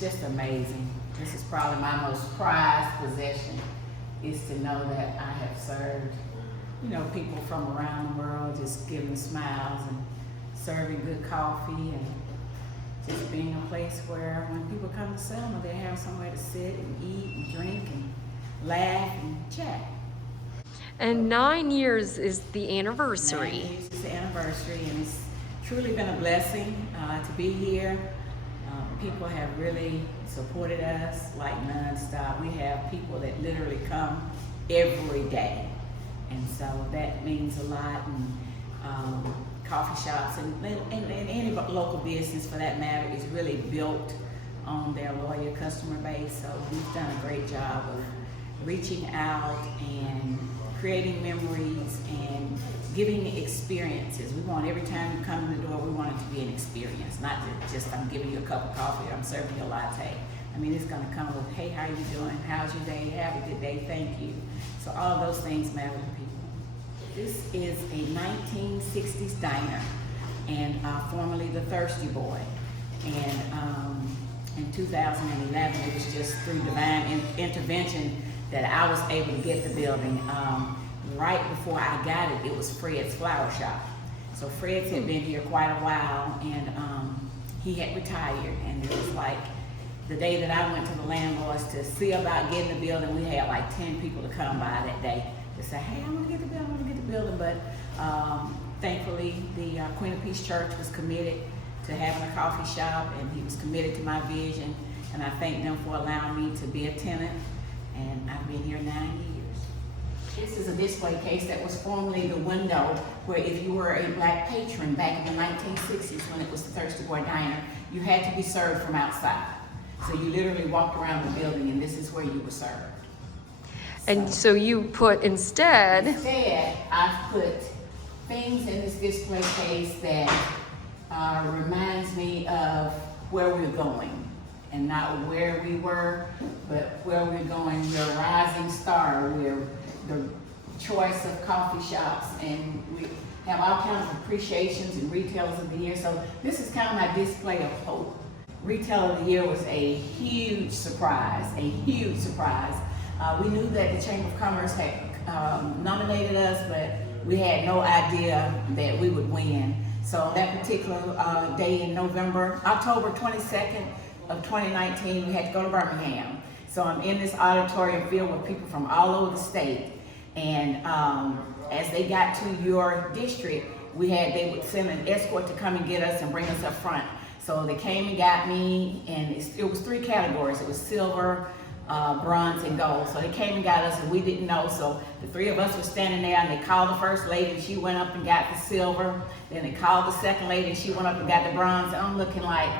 it's just amazing. This is probably my most prized possession, is to know that I have served, you know, people from around the world, just giving smiles and serving good coffee and just being a place where when people come to Selma, they have somewhere to sit and eat and drink and laugh and chat. And 9 years is the anniversary. 9 years is the anniversary, and it's truly been a blessing to be here. People have really supported us like nonstop. We have people that literally come every day, and so that means a lot. And coffee shops and any local business for that matter is really built on their loyal customer base. So we've done a great job of reaching out and creating memories and giving experiences. We want every time you come in the door, we want it to be an experience, not just I'm giving you a cup of coffee or I'm serving you a latte. I mean, it's going to come with, hey, how you doing? How's your day? Have a good day. Thank you. So all of those things matter to people. This is a 1960s diner, and formerly the Thirsty Boy. And in 2011, it was just through divine intervention that I was able to get the building. Right before I got it, it was Fred's Flower Shop. So Fred's had been here quite a while, and he had retired, and it was like the day that I went to the landlords to see about getting the building, we had like 10 people to come by that day to say, hey, I want to get the building, I want to get the building. But thankfully, the Queen of Peace Church was committed to having a coffee shop, and he was committed to my vision, and I thank them for allowing me to be a tenant, and I've been here 9 years. This is a display case that was formerly the window where if you were a black patron back in the 1960s when it was the Thirsty Boy Diner, you had to be served from outside. So you literally walked around the building and this is where you were served. And so you put instead, I've put things in this display case that reminds me of where we're going. And not where we were, but where we're going. We're a rising star. We're the choice of coffee shops, and we have all kinds of appreciations and retailers of the year. So this is kind of my display of hope. Retailer of the year was a huge surprise, a huge surprise. We knew that the Chamber of Commerce had nominated us, but we had no idea that we would win. So that particular day in October 22nd of 2019, we had to go to Birmingham. So I'm in this auditorium filled with people from all over the state. And as they got to your district, they would send an escort to come and get us and bring us up front. So they came and got me, and it was 3 categories. It was silver, bronze, and gold. So they came and got us, and we didn't know. So the 3 of us were standing there, and they called the first lady, and she went up and got the silver. Then they called the second lady, and she went up and got the bronze. And I'm looking like,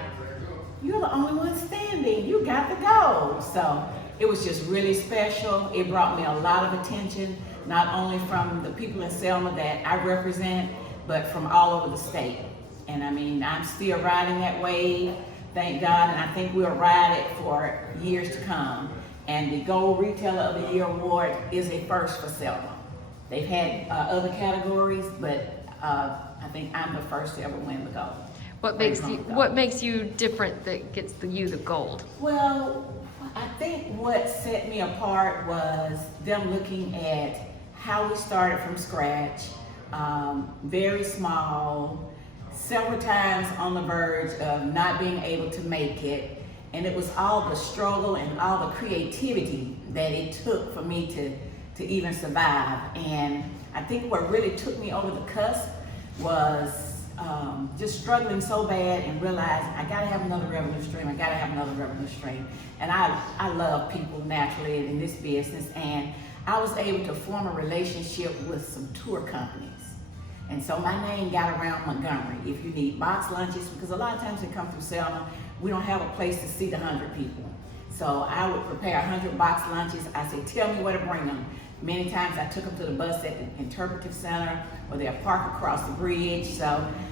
you're the only one standing. You got the gold. So it was just really special. It brought me a lot of attention, not only from the people in Selma that I represent, but from all over the state. And I mean, I'm still riding that wave, thank God, and I think we'll ride it for years to come. And the Gold Retailer of the Year award is a first for Selma. They've had other categories, but I think I'm the first to ever win the gold. what makes you different that gets you the gold? Well, I think what set me apart was them looking at how we started from scratch, very small, several times on the verge of not being able to make it. And it was all the struggle and all the creativity that it took for me to even survive. And I think what really took me over the cusp was just struggling so bad and realizing I gotta have another revenue stream, I gotta have another revenue stream. And I love people naturally in this business, and I was able to form a relationship with some tour companies. And so my name got around Montgomery. If you need box lunches, because a lot of times they come through Selma, we don't have a place to seat 100 people. So I would prepare 100 box lunches. I say, tell me where to bring them. Many times I took them to the bus at the Interpretive Center, or they'll park across the bridge. So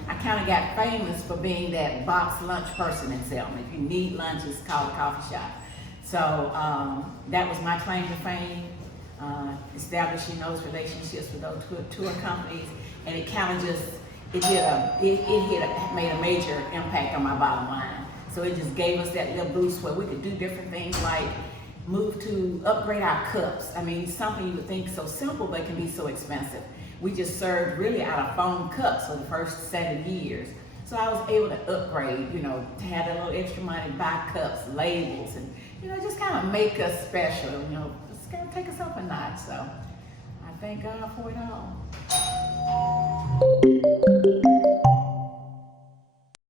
I kind of got famous for being that box lunch person in Selma. If you need lunches, call the coffee shop. So that was my claim to fame, establishing those relationships with those tour companies. And it kind of just, made a major impact on my bottom line. So it just gave us that little boost where we could do different things like move to upgrade our cups. I mean, something you would think so simple, but it can be so expensive. We just served really out of foam cups for the first 7 years. So I was able to upgrade, you know, to have that little extra money, buy cups, labels, and, you know, just kind of make us special, you know, just kind of take us up a notch. So I thank God for it all.